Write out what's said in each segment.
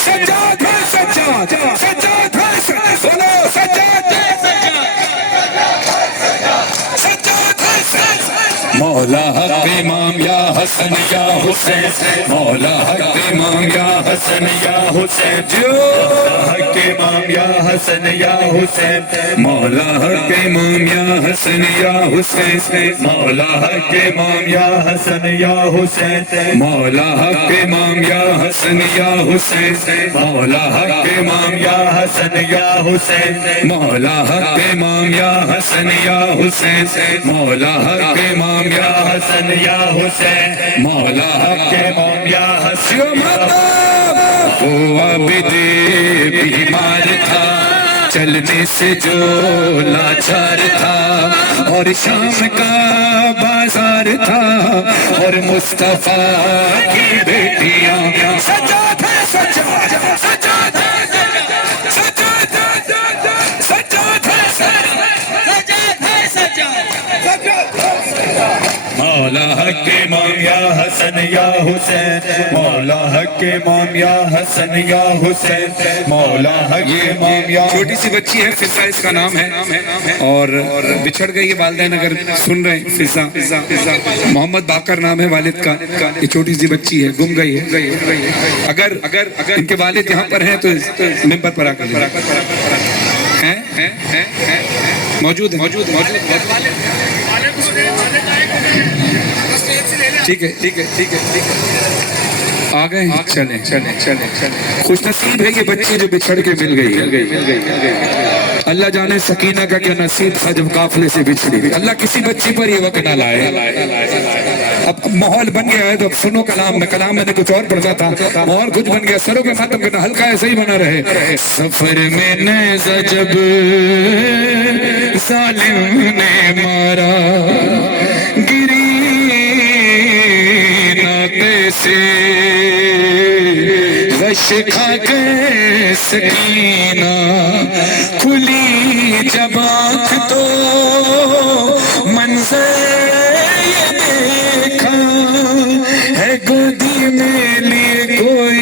سجاد ہے سجاد سجاد ہے بولو سجاد ہے سجاد ہے مولا حق امام یا حسن یا حسین مولا حق امام یا حسن یا حسین جو حق امام یا حسن یا حسین مولا حق امام یا حسن یا حسین مولا حق امام یا حسن یا حسین مولا حق امام یا حسن یا حسین مولا حق امام یا حسن یا حسین مولا حق امام یا حسن یا حسین مولا حق امام یا حسن یا حسین مولا حق امام یا حسن وہ عابد بیمار تھا چلنے سے جو لاچار تھا اور شام کا بازار تھا اور مصطفیٰ کی بیٹیاں سجاد ہے سجاد سجاد ہے سجاد سجاد ہے سجاد مولا حق امام یا حسن یا حسین مولا حق امام یا حسن یا حسین مولا حق امام یا چھوٹی سی بچی ہے فضا اس کا نام ہے اور بچھڑ گئی ہے والدین اگر سن رہے ہیں فضا محمد باقر نام ہے والد کا یہ چھوٹی سی بچی ہے گم گئی ہے اگر ان کے والد یہاں پر ہیں تو ممبر پر آ کر موجود ٹھیک ہے آ گئے چلیں خوش نصیب ہے یہ بچی جو بچھڑ کے مل گئی اللہ جانے سکینہ کا کیا نصیب تھا جب قافلے سے بچھڑی گئی اللہ کسی بچی پر یہ وقت نہ لائے اب ماحول بن گیا ہے تو اب سنو کلام میں نے کچھ اور پڑھتا تھا ماحول کچھ بن گیا سروں کے ختم کرنا ہلکا ایسا ہی بنا رہے سفر میں نیزہ جب ظالم نے مارا گری ناقے سے غش کھا کے سکینہ کھلی جب آنکھ تو منظر یہ دیکھا ہے گودی میں لیے کوئی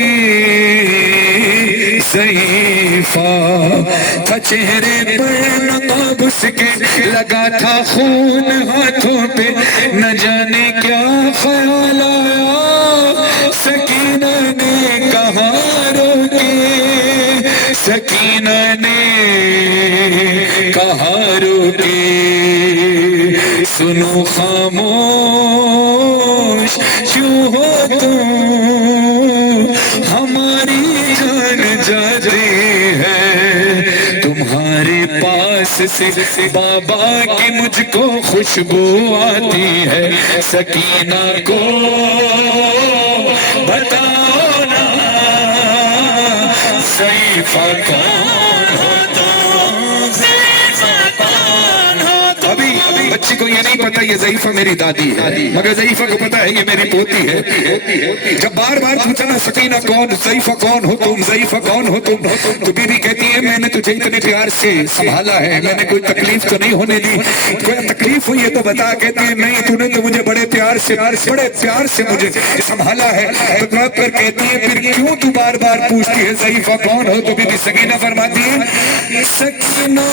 ضعیفہ تھا چہرے پر نقاب اس کے لگا تھا خون ہاتھوں پہ نہ جانے کیا خیال آیا سکینہ نے کہا روکے سکینہ نے کہا روکے سنو خاموش کیوں ہو تم ہماری جان جاتی ہے تمہارے پاس سے بابا کی مجھ کو خوشبو آتی ہے سکینہ کو بتاؤ نا ضعیفہ کون ہو ابھی بچی کو یہ نہیں پتا یہ ضعیفہ میری دادی ہے مگر ضعیفہ کو پتا ہے یہ میری پوتی ہے جب بار بار پوچھا نا سکینہ کون ضعیفہ کون ہو تم ضعیفہ کون ہو تم تو بی بی کہتی ہے میں نے تجھے اتنے پیار سے سنبھالا ہے میں نے کوئی تکلیف تو نہیں ہونے دی کوئی تکلیف ہوئی ہے تو بتا کہتی ہے نہیں تو نے تو مجھے بڑے پیار سے مجھے سنبھالا ہے تو بات پر کہتی ہے پھر کیوں تو بار بار پوچھتی ہے ضعیفہ کون ہو تو بی بی سکینہ فرماتی ہے سکینہ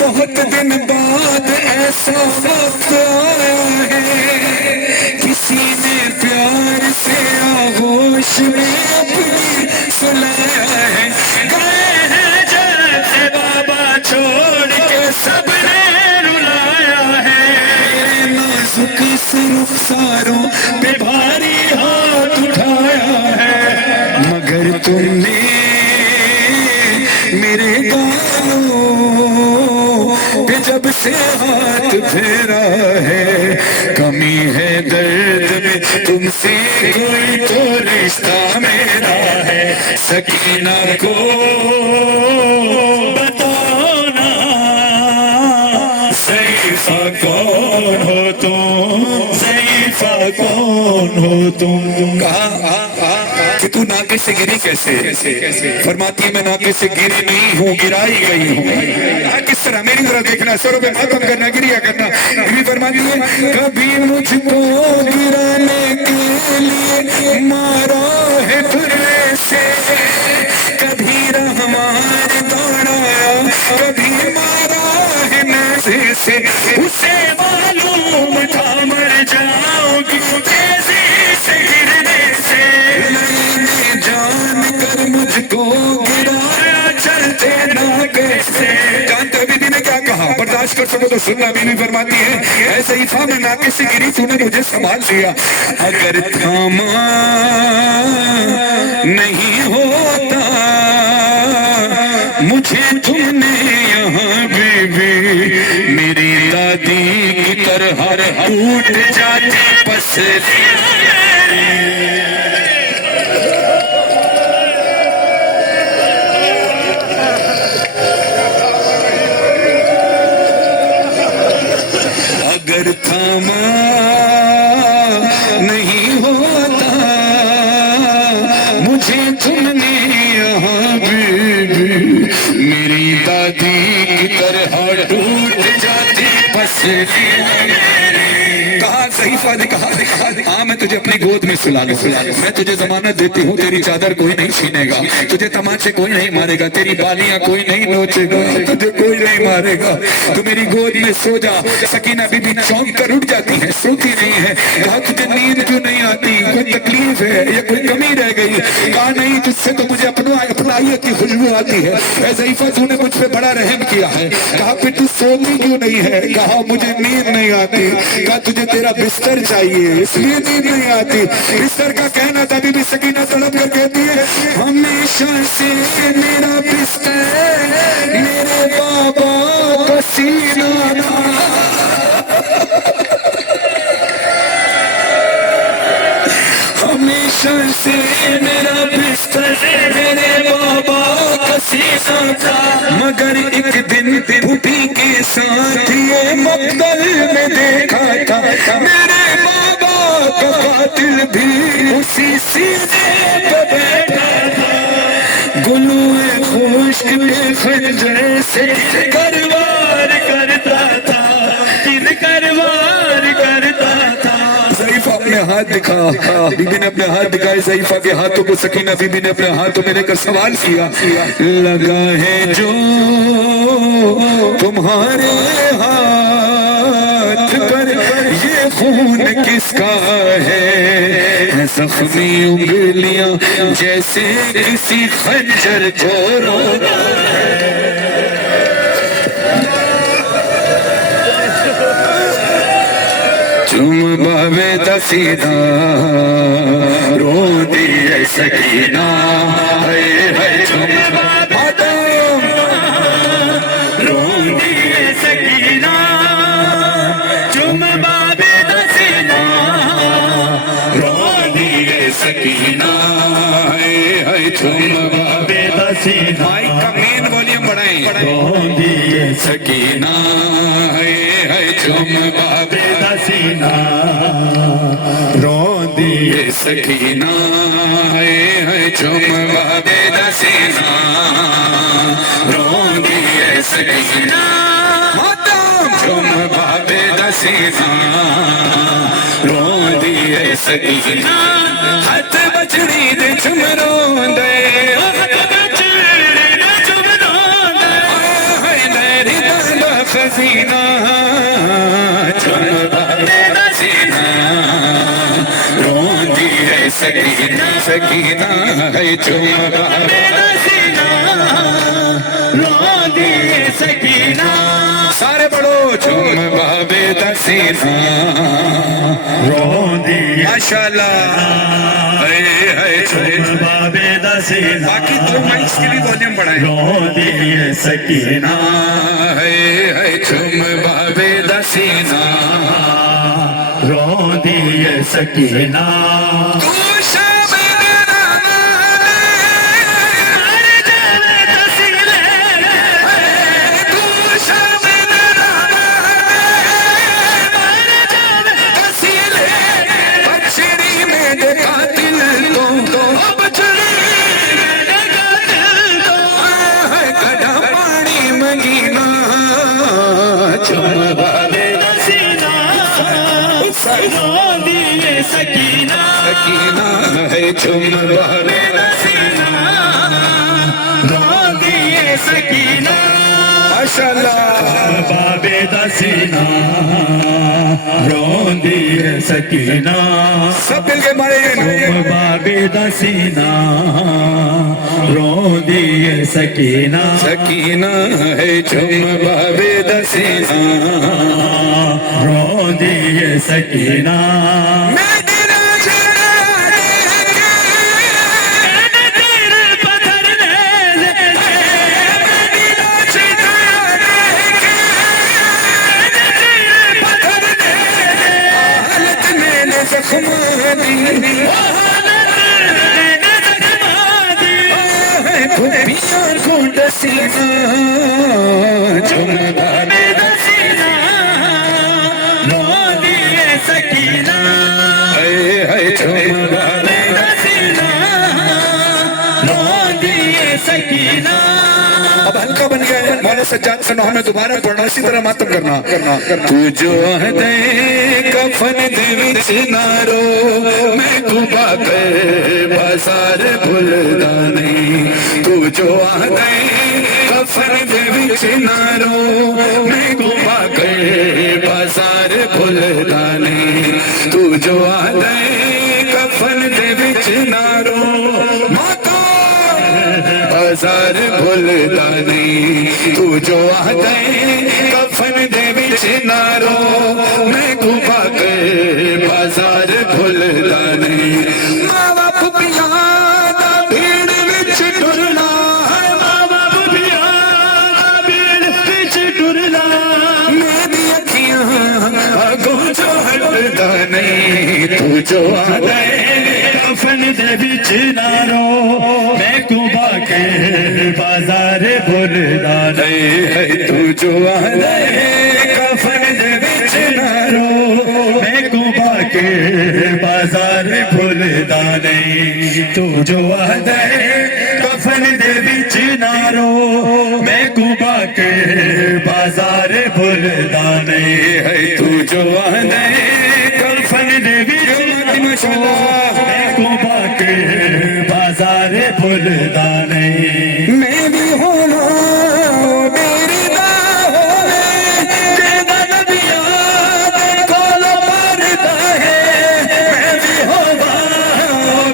بہت دن بعد ایسا وقت آیا ہے کسی نے پیار سے آغوش میں اپنی سلایا ہے گئے ہیں جیسے بابا چھوڑ کے سب نے رلایا ہے نازک سے رخساروں پہ بھاری ہاتھ اٹھایا ہے مگر تم نے میرے گالوں پہ جب سے ہاتھ پھیرا ہے کمی ہے درد میں تم سے کوئی تو رشتہ میرا ہے سکینہ کو بتاؤ نا ضعیفہ کون ہو تم ضعیفہ کون ہو تم کہا کہ تو ناکے سے گری کیسے فرماتی ہے میں ناکے سے گری نہیں ہوں گرائی گئی ہوں کس طرح میری طرح دیکھنا سروں پہ ختم کرنا گریا کرنا بھی فرماتی ہے کبھی مجھ کو گرانے کے لیے مارا ہے پھر سے کو گرایا چلتے ناگے سے. جانتے ہو بی بی نے کیا کہا؟ برداشت کر سکو تو سننا. بی بی فرماتی ہے اے ضعیفہ میں ناکے سے گری تو نے مجھے سنبھال لیا. اگر تھاما نہیں ہوتا مجھے تم نے یہاں بی بی میری دادی کی طرح ٹوٹ جاتی پسلی. اگر تھاما نہیں ہوتا مجھے تم نے یہاں بی بی میری دادی کی طرح ٹوٹ جاتی پسلی. کہا ضعیفہ نے کہا ہاں میں تجھے اپنی گود میں سلا لوں. میں تجھے ضمانت دیتی ہوں تیری چادر کوئی نہیں چھینے گا, تجھے تماچے کوئی نہیں مارے گا, تیری بالیاں کوئی نہیں نوچے گا, تجھے کوئی نہیں مارے گا, تو میری گود میں سو جا. سکینہ بی بی چونک کر اٹھ جاتی ہے, سوتی نہیں ہے. کہا تجھے نیند کیوں نہیں آتی, کوئی تکلیف ہے یا کوئی کمی رہ گئی؟ کہا نہیں, تجھ سے تو مجھے اپنائیت کی خوشبو آتی ہے. اے ضعیفہ تو نے مجھ پہ بڑا رحم کیا ہے. کہا پھر تو سوتی کیوں نہیں ہے؟ کہا مجھے نیند نہیں آتی. کہا تجھے تیرا بستر چاہیے اس لیے نیند نہیں آتی. بستر کا کہنا تھا. بی بی سکینہ تڑپ کر کہتی ہے ہمیشہ سے میرا بستر میرے بابا کا سینہ تھا. ہمیشہ سے میرا بستر میرے بابا کا سینہ تھا, مگر ایک دن پھوپھی کے ساتھ یہ مقتل میں دیکھا تھا. میرے بابا کا قاتل بھی اسی سینے پہ بیٹھا تھا. گلوئے خشک پہ خنجر سے کروار کرتا تھا, کروار کرتا تھا. ضعیفہ اپنے ہاتھ دکھا. بی بی نے اپنے ہاتھ دکھائے ضعیفہ کے ہاتھوں کو. سکینہ بی بی نے اپنے ہاتھوں میں لے کر سوال کیا لگا ہے جو تمہارے ہاتھ پر یہ خون کس کا ہے؟ زخمی انگلیاں جیسے کسی خنجر کو رونا ہے. تم بابے دسیدہ رو دیے سکینہ ہے تم بابے رو دیے سکینہ, تم بابے دسیدہ رو دیے سکینہ ہے تم بابے دسیدہ. مائک کا مین والیوم بڑھائیں. رو دیے سکینہ ہے تم بابے دسیدہ رو دیے سکینہ ہے تم بابے دسیدہ رو دیے سکینہ تم بابے دسیدہ رو دیے سکینہ. ہاتھ بچڑی دے چم رو دے خزینہ چم بابے دسیدہ رو دیے سکینہ. سکینہ ہے چم بابے دسیدہ رو دیے سکینہ. سارے پڑھو چم بابے دسیدہ رو دیے. ماشاءاللہ چم بابے دسیدہ. باقی دو مائکس کی بھی والیوم بڑھائیں. رو دیے سکینہ ہے چم بابے دسیدہ رو دیے سکینہ. سکینہ سکینہ ہے چم بابے دسیدہ رو دیے سکینہ. ماشاءاللہ بابے دسیدہ رو دیے سکینہ. سب مل کے مارے بابے دسیدہ رو رو دیے سکینہ سکینہ ہے جم بابے دسینہ رو دیے سکینہ اب ہلکا بن گیا ہے مولا سجاد سنو ہمیں دوبارہ پڑھنا اسی طرح ماتم کرنا تو جو دے کفن دے وچ نہ رو میں گھبا کر بازار بھولدا نہیں تو جو دے کفن دے وچ نہ رو میں گھبا کر بازار بھولدا نہیں تو جو دے کفن دے وچ نہ رو بازار بھولدا نہیں تو جو آدھے کفن دے وچ نہ رو میں گھبا کے بازار بھولدا نہیں ماں باپ پیار دا بھیڑ وچ ٹرنا ماں باپ پیار بھیڑ وچ ٹرنا میری اکھیاں اگوں جو ہٹدا نہیں تو جو آدھے کفن دے وچ نہ رو میں گھبا کے بازار بھولدا نہیں تو جو آدھے کفن دے وچ نہ رو میں گھبا کے بازار بھولدا نہیں تو جو آدھے کفن دے وچ نہ رو میں گھبا کے بازار بھولدا نہیں تو جو آدھے کفن دے وچ نہ رو میں گھبا کے بازار بھولدا نہیں میں بھی ہونا میری نہ ہوئے جیدہ نبیات کول پردہ ہے میں بھی ہوگا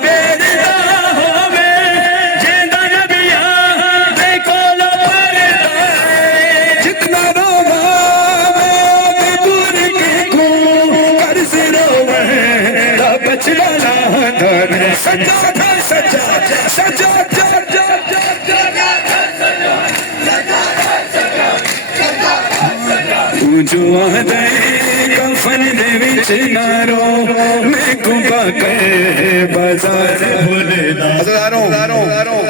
میری نہ ہوئے جیدہ نبیات کول پردہ ہے جتنا روگا میں دور کے کو قرض روے تب بچنا دھن سجا تھا سجا تو جو آدھے کفن دے وچ نہ رو میں گھبا کے بازار بھولدا حضراتوں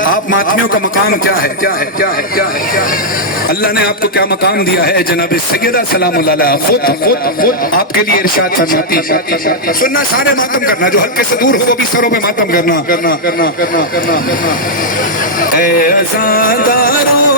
آپ ماتمیوں کا مقام کیا ہے اللہ نے آپ کو کیا مقام دیا ہے جناب سیدہ سلام اللہ علیہ خود آپ کے لیے ارشاد فرماتی سننا سارے ماتم کرنا جو حلقے سے دور ہو وہ بھی سروں پہ ماتم کرنا اے عزاداروں